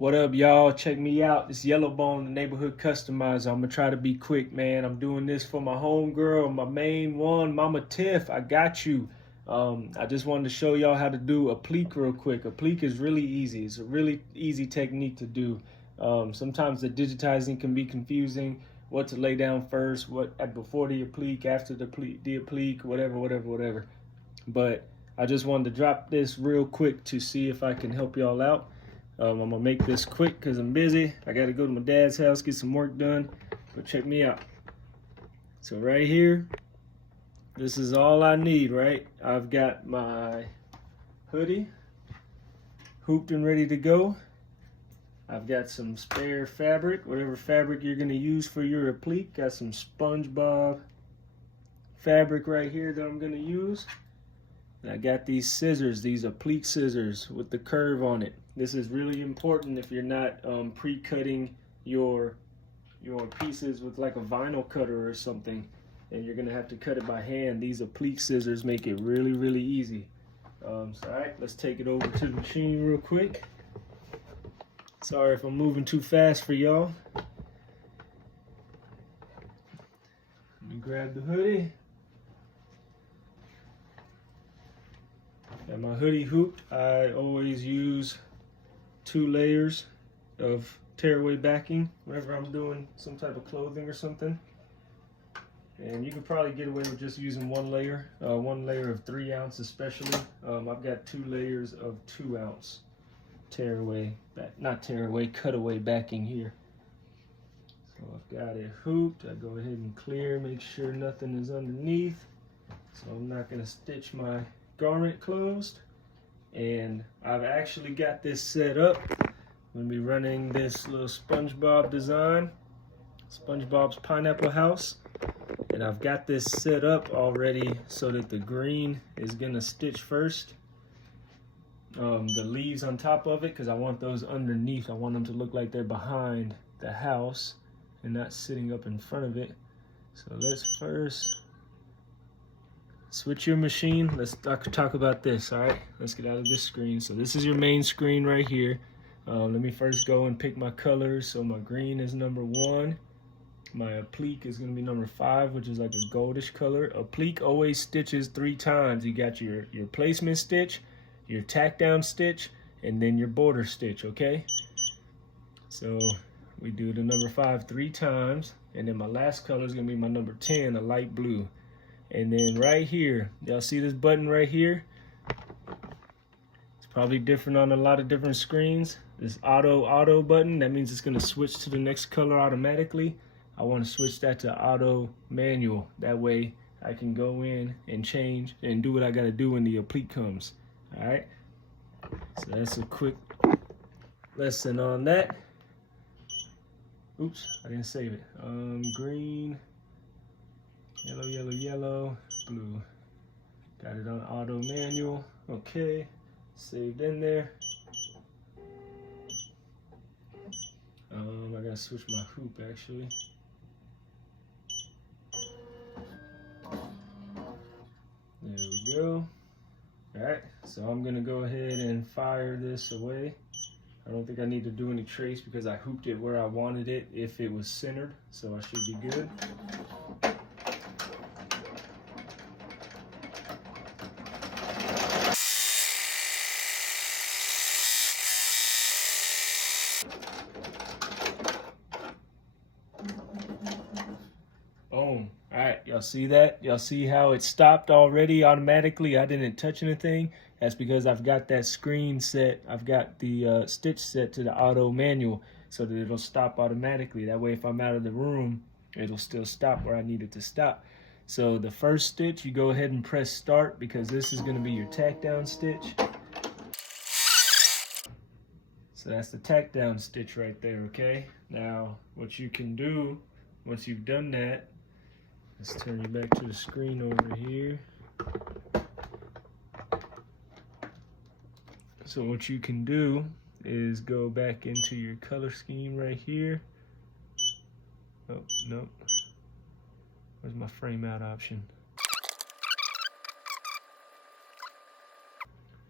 What up, y'all? Check me out. It's Yellowbone, the neighborhood customizer. I'm gonna try to be quick, man. I'm doing this for my homegirl, my main one, Mama Tiff. I got you. I just wanted to show y'all how to do applique real quick. Applique is really easy. It's a really easy technique to do. Sometimes the digitizing can be confusing. What to lay down first, what before the applique, after the applique, whatever. But I just wanted to drop this real quick to see if I can help y'all out. I'm gonna make this quick because I'm busy. I gotta go to my dad's house, get some work done, but check me out. So right here, this is all I need, right? I've got my hoodie hooped and ready to go. I've got some spare fabric, whatever fabric you're gonna use for your applique. Got some SpongeBob fabric right here that I'm gonna use. And I got these scissors, these applique scissors with the curve on it. This is really important if you're not pre-cutting your pieces with like a vinyl cutter or something, and you're gonna have to cut it by hand. These applique scissors make it really easy. So all right, let's take it over to the machine real quick. Sorry if I'm moving too fast for y'all. Let me grab the hoodie. Got my hoodie hooped. I always use 2 layers of tearaway backing whenever I'm doing some type of clothing or something. And you could probably get away with just using 1 layer of 3 ounce especially. I've got 2 layers of 2 ounce cutaway backing here. So I've got it hooped. I go ahead and clear, make sure nothing is underneath. So I'm not gonna stitch my garment closed. And I've actually got this set up. I'm gonna be running this little SpongeBob design, SpongeBob's Pineapple House. And I've got this set up already so that the green is gonna stitch first. The leaves on top of it, because I want those underneath. I want them to look like they're behind the house and not sitting up in front of it. So let's first switch your machine. Let's talk about this, all right? Let's get out of this screen. So this is your main screen right here. Let me first go and pick my colors. So my green is number 1. My applique is gonna be number 5, which is like a goldish color. Applique always stitches 3 times. You got your placement stitch, your tack down stitch, and then your border stitch, okay? So we do the number 5 3 times, and then my last color is gonna be my number 10, a light blue. And then right here, y'all see this button right here? It's probably different on a lot of different screens. This auto button, that means it's gonna switch to the next color automatically. I wanna switch that to auto manual. That way I can go in and change and do what I gotta do when the applique comes, all right? So that's a quick lesson on that. Oops, I didn't save it. Green, yellow, blue. Got it on auto manual. Okay, saved in there. I gotta switch my hoop actually. There we go. All right, so I'm gonna go ahead and fire this away. I don't think I need to do any trace because I hooped it where I wanted it if it was centered, so I should be good. Boom. All right, y'all see that? Y'all see how it stopped already automatically? I didn't touch anything. That's because I've got that screen set. I've got the stitch set to the auto manual so that it'll stop automatically. That way if I'm out of the room, it'll still stop where I need it to stop. So the first stitch, you go ahead and press start because this is gonna be your tack down stitch. So that's the tack down stitch right there, okay? Now, what you can do, once you've done that, let's turn you back to the screen over here. So what you can do is go back into your color scheme right here. Oh, no. Where's my frame out option?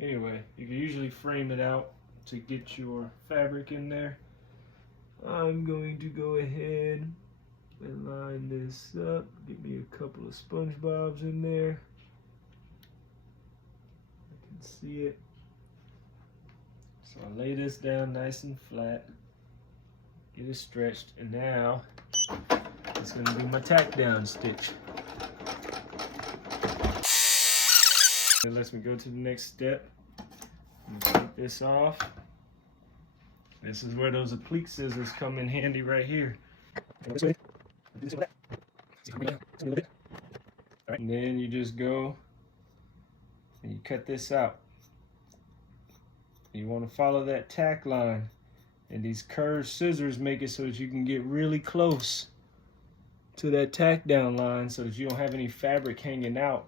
Anyway, you can usually frame it out to get your fabric in there. I'm going to go ahead and line this up. Give me a couple of SpongeBob's in there. I can see it. So I lay this down nice and flat. Get it stretched, and now it's going to be my tack down stitch. It lets me go to the next step. I'm going to take this off. This is where those applique scissors come in handy right here. And then you just go and you cut this out. You want to follow that tack line. And these curved scissors make it so that you can get really close to that tack down line so that you don't have any fabric hanging out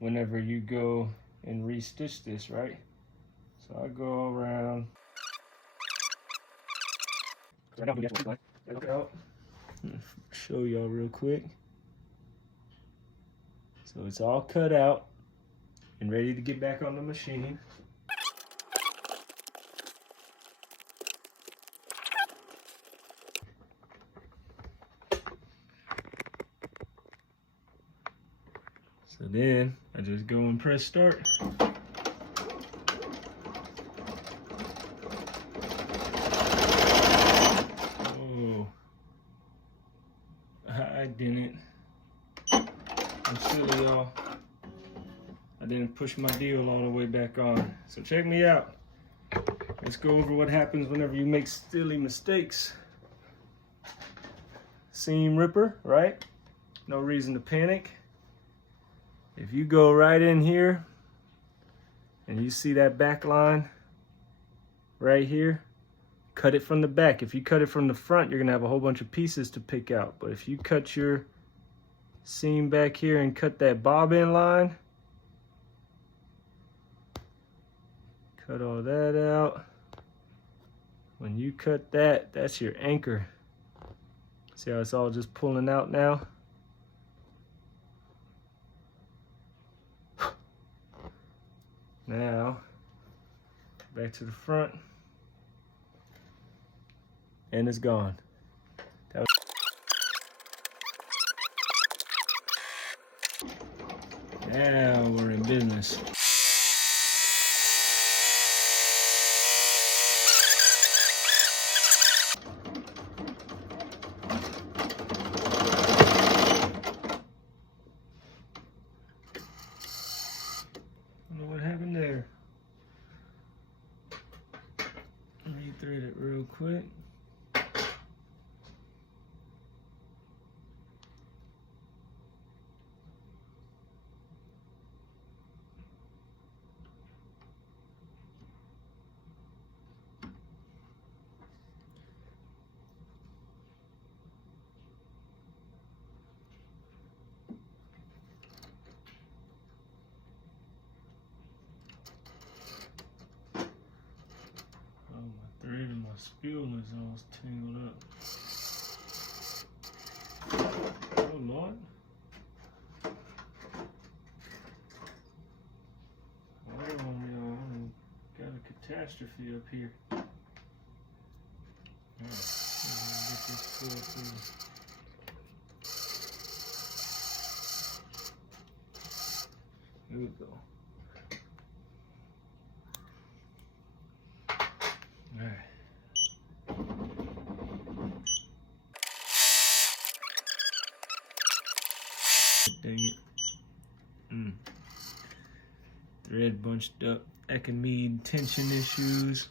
whenever you go and re-stitch this, right? So I go around. Show y'all real quick. So it's all cut out and ready to get back on the machine. So then I just go and press start. Oh, I didn't. I'm silly, y'all. I didn't push my deal all the way back on. So check me out. Let's go over what happens whenever you make silly mistakes. Seam ripper, right? No reason to panic. If you go right in here and you see that back line right here, cut it from the back. If you cut it from the front, you're gonna have a whole bunch of pieces to pick out. But if you cut your seam back here and cut that bobbin line, cut all that out. When you cut that, that's your anchor. See how it's all just pulling out now? Now, back to the front, and it's gone. That was... Now we're in business. What happened there? Rethread it real quick. Thread and my spool is all tangled up. Oh Lord. Hold on, y'all. Got a catastrophe up here. Alright, get this pulled through. Here we go. Alright. Dang it. Thread bunched up. That can mean tension issues.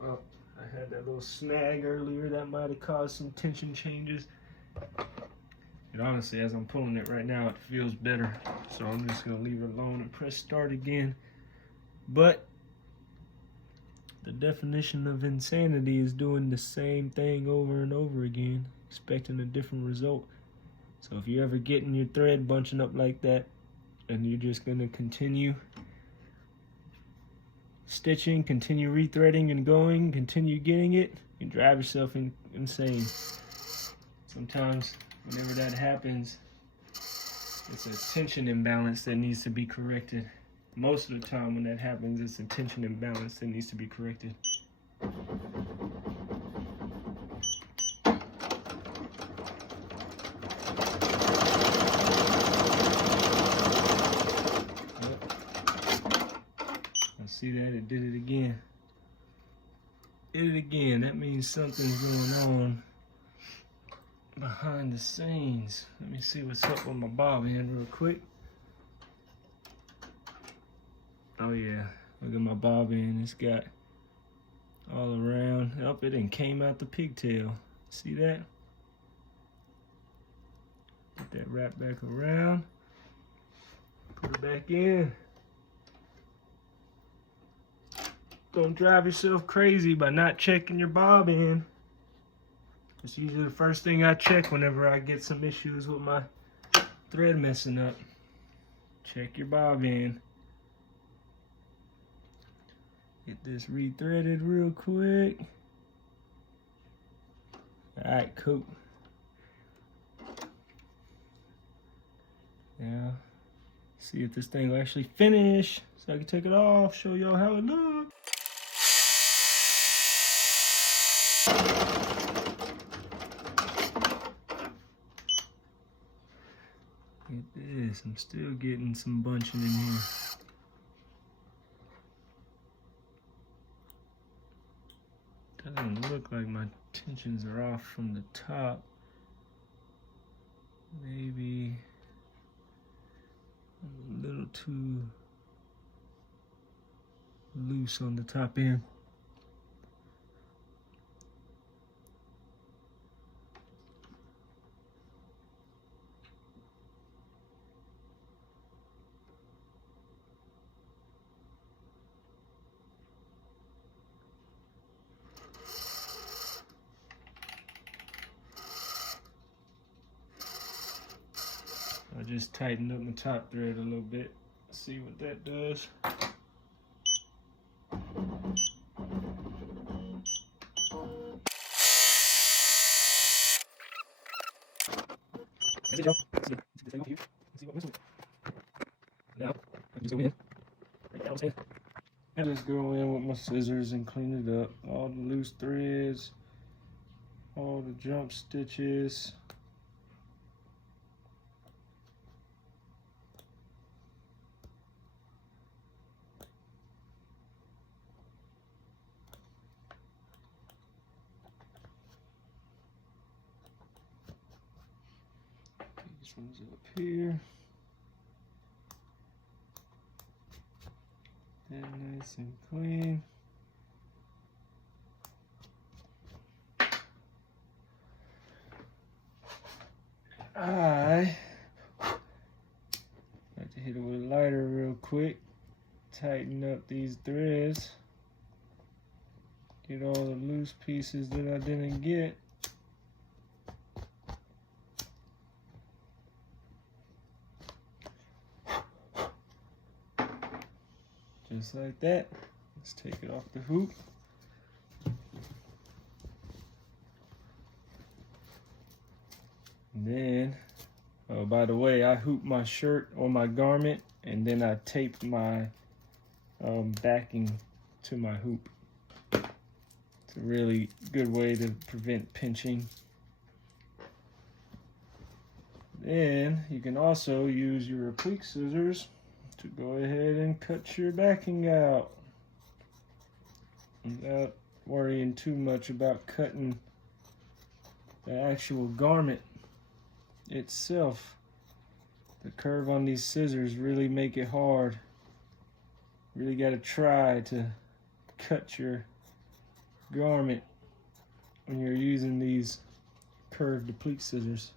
Well, I had that little snag earlier that might have caused some tension changes. And honestly, as I'm pulling it right now, it feels better. So I'm just gonna leave it alone and press start again. But the definition of insanity is doing the same thing over and over again, expecting a different result. So if you're ever getting your thread bunching up like that, and you're just gonna continue stitching, continue rethreading and going, continue getting it, you drive yourself insane. Sometimes whenever that happens, it's a tension imbalance that needs to be corrected. Most of the time when that happens, it's a tension imbalance that needs to be corrected. See that? It did it again. Did it again. That means something's going on behind the scenes. Let me see what's up with my bobbin real quick. Oh yeah, look at my bobbin. It's got all around. Oh, it done came out the pigtail. See that? Get that wrap back around. Put it back in. Don't drive yourself crazy by not checking your bobbin. It's usually the first thing I check whenever I get some issues with my thread messing up. Check your bobbin. Get this rethreaded real quick. Alright, cool. Now, see if this thing will actually finish so I can take it off, show y'all how it looks. Look at this, I'm still getting some bunching in here. Doesn't look like my tensions are off from the top. Maybe I'm a little too loose on the top end. I just tightened up my top thread a little bit. See what that does. That's it, y'all. See the thing off here. See what missing. Now, I can just go in. Right down here. I just go in with my scissors and clean it up. All the loose threads, all the jump stitches. These ones up here. That nice and clean. I like to hit it with a lighter real quick. Tighten up these threads. Get all the loose pieces that I didn't get. Just like that. Let's take it off the hoop. And then, oh, by the way, I hoop my shirt or my garment, and then I tape my backing to my hoop. It's a really good way to prevent pinching. Then you can also use your applique scissors to go ahead and cut your backing out without worrying too much about cutting the actual garment itself. The curve on these scissors really make it hard. Really got to try to cut your garment when you're using these curved applique scissors.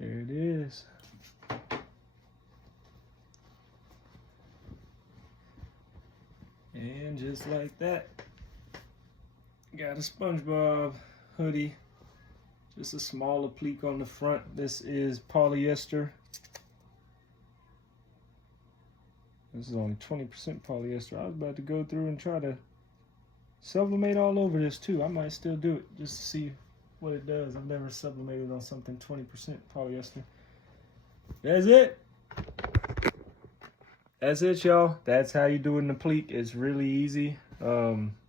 There it is. And just like that, got a SpongeBob hoodie. Just a small applique on the front. This is polyester. This is only 20% polyester. I was about to go through and try to sublimate all over this too. I might still do it just to see what it does. I've never sublimated on something 20% polyester. That's it. that's it, y'all. That's how you do an applique. It's really easy.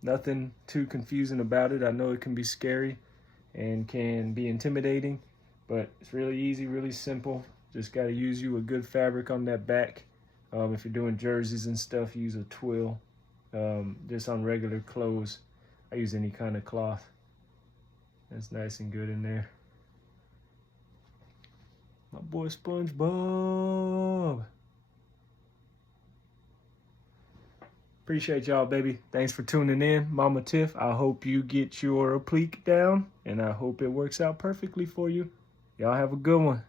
Nothing too confusing about it. I know it can be scary and can be intimidating, but it's really easy, really simple. Just got to use you a good fabric on that back. If you're doing jerseys and stuff, use a twill. Just on regular clothes, I use any kind of cloth. That's nice and good in there. My boy SpongeBob. Appreciate y'all, baby. Thanks for tuning in. Mama Tiff, I hope you get your applique down, and I hope it works out perfectly for you. Y'all have a good one.